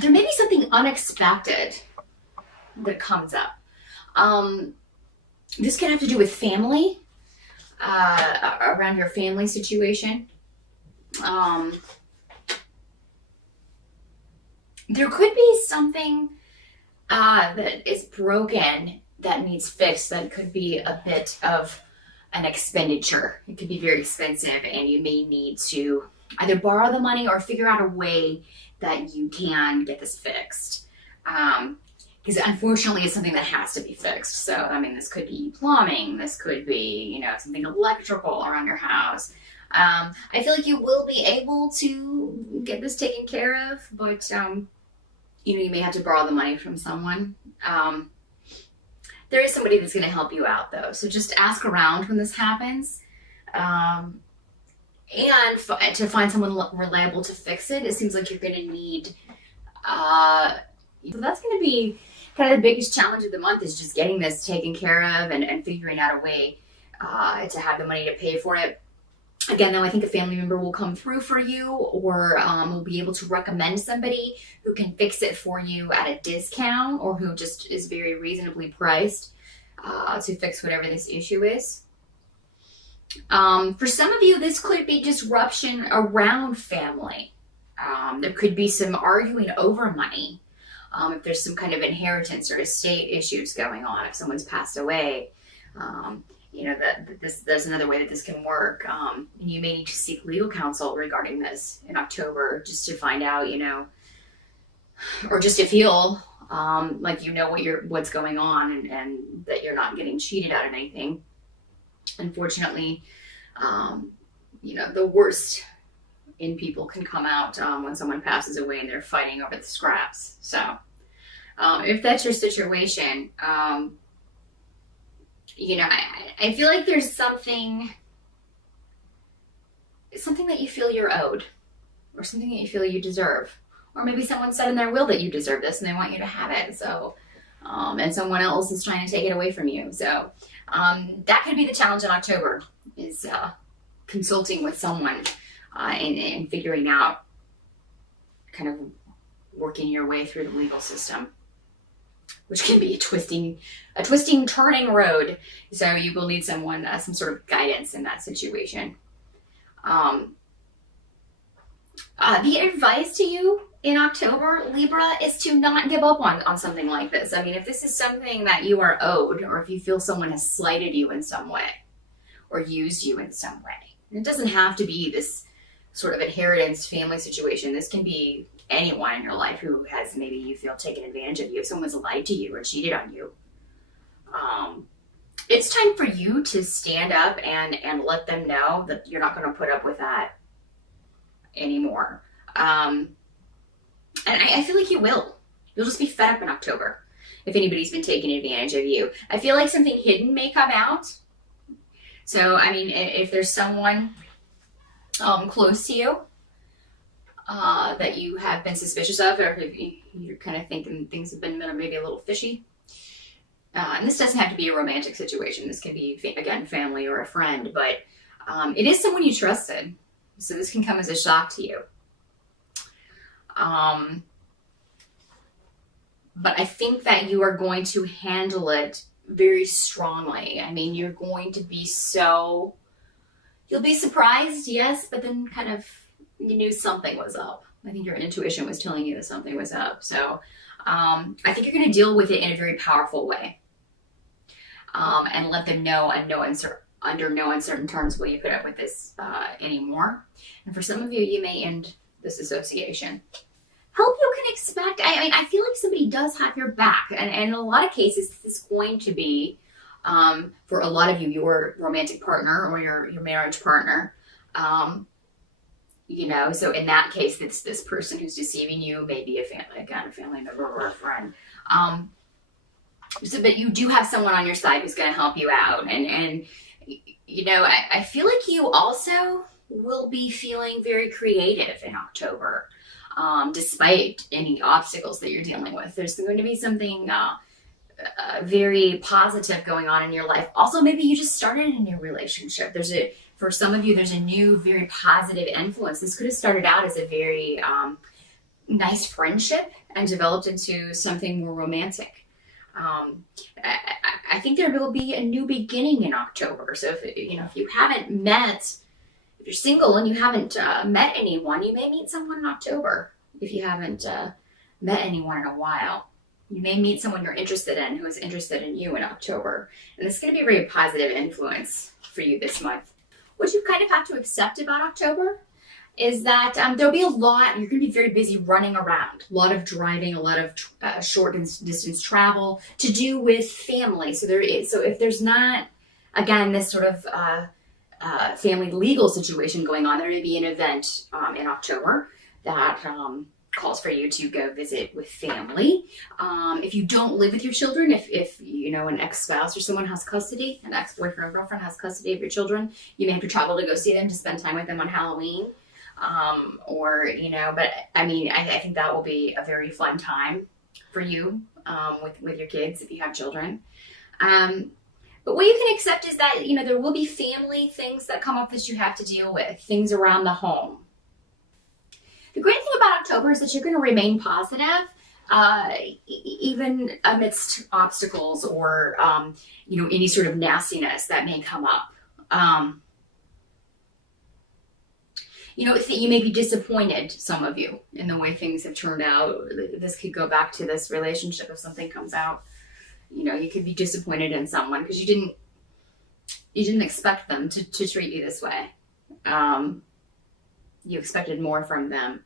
there may be something unexpected that comes up. This can have to do with family, around your family situation. There could be something that is broken that needs fixed. That could be a bit of an expenditure. It could be very expensive, and you may need to either borrow the money or figure out a way that you can get this fixed. Because unfortunately, it's something that has to be fixed. So, I mean, this could be plumbing. This could be, something electrical around your house. I feel like you will be able to get this taken care of, but you may have to borrow the money from someone. There is somebody that's going to help you out, though. So just ask around when this happens. And to find someone reliable to fix it, it seems like you're going to need... so that's going to be kind of the biggest challenge of the month, is just getting this taken care of and figuring out a way to have the money to pay for it. Again, though, I think a family member will come through for you, or will be able to recommend somebody who can fix it for you at a discount, or who just is very reasonably priced to fix whatever this issue is. For some of you, this could be disruption around family. There could be some arguing over money. If there's some kind of inheritance or estate issues going on, if someone's passed away, that's another way that this can work. You may need to seek legal counsel regarding this in October, just to find out, or just to feel like what's going on, and that you're not getting cheated out of anything. Unfortunately, the worst in people can come out when someone passes away and they're fighting over the scraps. So if that's your situation, I feel like there's something that you feel you're owed, or something that you feel you deserve, or maybe someone said in their will that you deserve this and they want you to have it. So, and someone else is trying to take it away from you. So that could be the challenge in October, is consulting with someone and figuring out, kind of working your way through the legal system, which can be a twisting, turning road. So you will need someone, some sort of guidance in that situation. The advice to you in October, Libra, is to not give up on something like this. I mean, if this is something that you are owed, or if you feel someone has slighted you in some way or used you in some way, it doesn't have to be this sort of inheritance family situation. This can be anyone in your life who has, maybe you feel, taken advantage of you. If someone's lied to you or cheated on you, it's time for you to stand up and let them know that you're not going to put up with that anymore. And I feel like you will. You'll just be fed up in October if anybody's been taking advantage of you. I feel like something hidden may come out. So, I mean, if there's someone close to you that you have been suspicious of, or if you're kind of thinking things have been maybe a little fishy. And this doesn't have to be a romantic situation. This can be, again, family or a friend, but it is someone you trusted. So this can come as a shock to you. But I think that you are going to handle it very strongly. I mean, you're going to be you'll be surprised, yes, but then kind of you knew something was up. I think your intuition was telling you that something was up. So I think you're going to deal with it in a very powerful way. And let them know under no uncertain terms will you put up with this anymore. And for some of you, you may end this association. Help you can expect. I mean, I feel like somebody does have your back. And in a lot of cases, this is going to be, for a lot of you, your romantic partner or your marriage partner. So in that case, it's this person who's deceiving you, maybe a family member or a friend. But you do have someone on your side who's going to help you out. And I feel like you also will be feeling very creative in October, despite any obstacles that you're dealing with. There's going to be something very positive going on in your life. Also, maybe you just started a new relationship. For some of you, there's a new, very positive influence. This could have started out as a very nice friendship and developed into something more romantic. I think there will be a new beginning in October. So if you haven't met, if you're single and you haven't met anyone, you may meet someone in October. If you haven't met anyone in a while, you may meet someone you're interested in who is interested in you in October. And it's going to be a very positive influence for you this month. What you kind of have to accept about October is that there'll be a lot, you're going to be very busy running around, a lot of driving, a lot of short distance travel to do with family. So if there's not, again, this sort of family legal situation going on, there may be an event in October that calls for you to go visit with family. If you don't live with your children, if an ex-spouse or someone has custody, an ex-boyfriend or girlfriend has custody of your children, you may have to travel to go see them, to spend time with them on Halloween. But I think that will be a very fun time for you with your kids if you have children. But what you can accept is that, there will be family things that come up that you have to deal with, things around the home. The great thing about October is that you're going to remain positive, even amidst obstacles or, any sort of nastiness that may come up. You may be disappointed, some of you, in the way things have turned out. This could go back to this relationship if something comes out. You could be disappointed in someone because you didn't expect them to treat you this way. You expected more from them.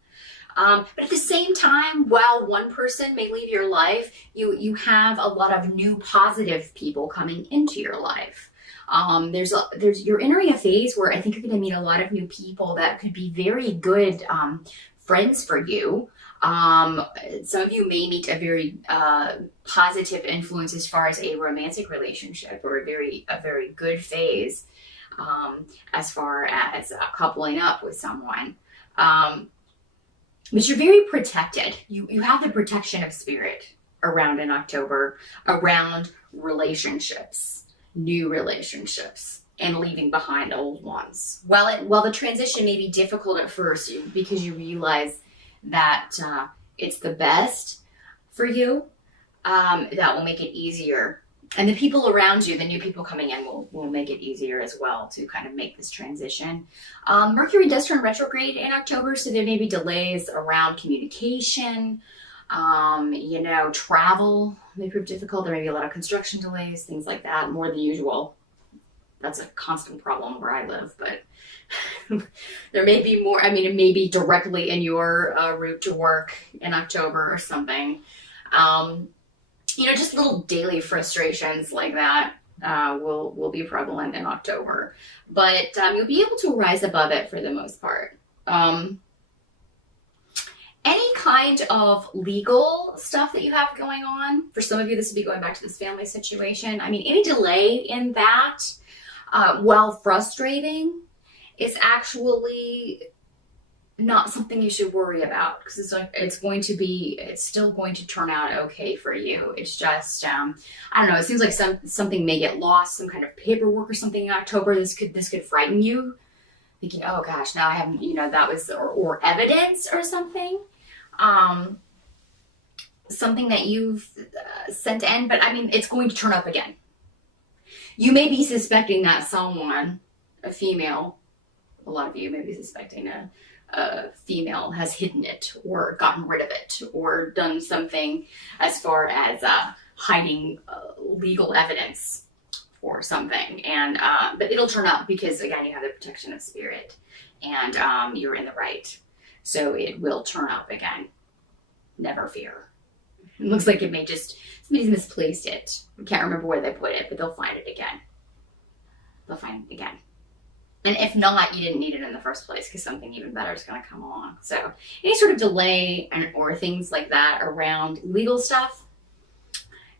But at the same time, while one person may leave your life, you have a lot of new positive people coming into your life. You're entering a phase where I think you're going to meet a lot of new people that could be very good friends for you. Some of you may meet a very positive influence as far as a romantic relationship, or a very good phase as far as coupling up with someone. But you're very protected. You have the protection of spirit around in October, around relationships. New relationships, and leaving behind old ones. While the transition may be difficult at first because you realize that it's the best for you, that will make it easier. And the people around you, the new people coming in, will make it easier as well to kind of make this transition. Mercury does turn retrograde in October, so there may be delays around communication. Travel may prove difficult. There may be a lot of construction delays, things like that, more than usual. That's a constant problem where I live, but there may be more. It may be directly in your route to work in October or something. Just little daily frustrations like that will be prevalent in October, but you'll be able to rise above it for the most part. Any kind of legal stuff that you have going on, for some of you, this would be going back to this family situation. Any delay in that, while frustrating, is actually not something you should worry about, because it's still going to turn out okay for you. It's just, I don't know, it seems like something may get lost, some kind of paperwork or something in October. This could frighten you, thinking, oh gosh, now I haven't, that was, or evidence or something. Something that you've sent in, but it's going to turn up again. You may be suspecting that someone, a female, a lot of you may be suspecting a female has hidden it or gotten rid of it or done something as far as hiding legal evidence or something. And but it'll turn up because, again, you have the protection of spirit and you're in the right. So it will turn up again. Never fear. It looks like somebody's misplaced it. I can't remember where they put it, but they'll find it again. They'll find it again. And if not, you didn't need it in the first place, because something even better is going to come along. So any sort of delay or things like that around legal stuff,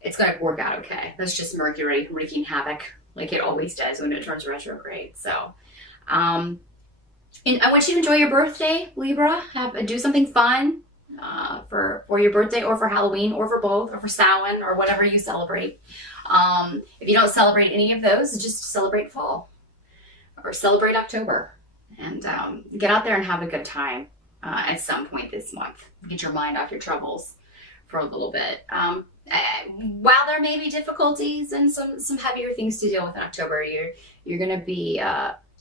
it's going to work out okay. That's just Mercury wreaking havoc like it always does when it turns retrograde. So and I want you to enjoy your birthday, Libra. Do something fun for your birthday, or for Halloween, or for both, or for Samhain, or whatever you celebrate. If you don't celebrate any of those, just celebrate fall or celebrate October, and get out there and have a good time. at some point this month. Get your mind off your troubles for a little bit. While there may be difficulties and some heavier things to deal with in October, you're going to be,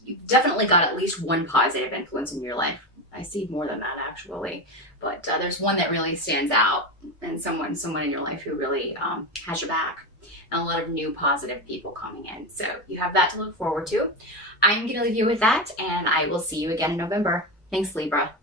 you've definitely got at least one positive influence in your life. I see more than that actually, but there's one that really stands out, and someone in your life who really has your back, and a lot of new positive people coming in. So you have that to look forward to. I'm going to leave you with that, and I will see you again in November. Thanks, Libra.